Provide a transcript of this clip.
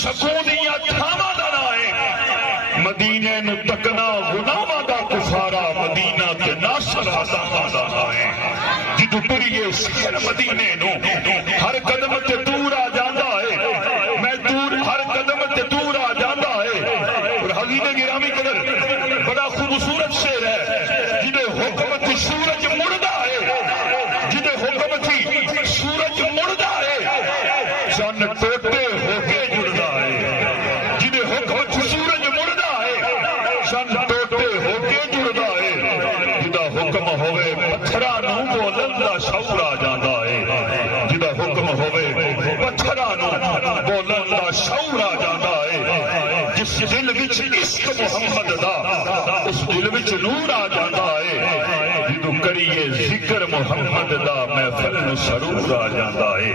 सकून दियां थावां दा नाम है। मदीने नूं तकना गुनाहां दा कुफारा, मदीना ते नासर आज़ादां दा नाम है। जिदों टुरिए सिर मदीने नूं हर कदम ते दूर आ जांदा है। मैं दूर हर कदम ते दूर आ जांदा है। और हज़ीर गिरामी कदर बड़ा खूबसूरत शेर है। जिदे हुक्म ते सूरज मुड़दा है, जिदे हुक्म थी सूरज मुड़दा है, चन्न टोटे होके जुड़दा है। जिदे हुक्म थी सूरज मुड़दा है, चन्न टोटे होके जुड़दा है। जिदा हुक्म होवे पत्थरां नूं बोलन दा शौर आ जांदा है। जिदा हुक्म होवे पत्थरां नूं बोलन दा शौर आ जांदा है। जिस दिल विच इश्क मुहम्मद दा, उस दिल विच नूर आ जांदा है। जिदों करिए जिक्र मुहम्मद दा, महफिल नूं सरूर आ जांदा है।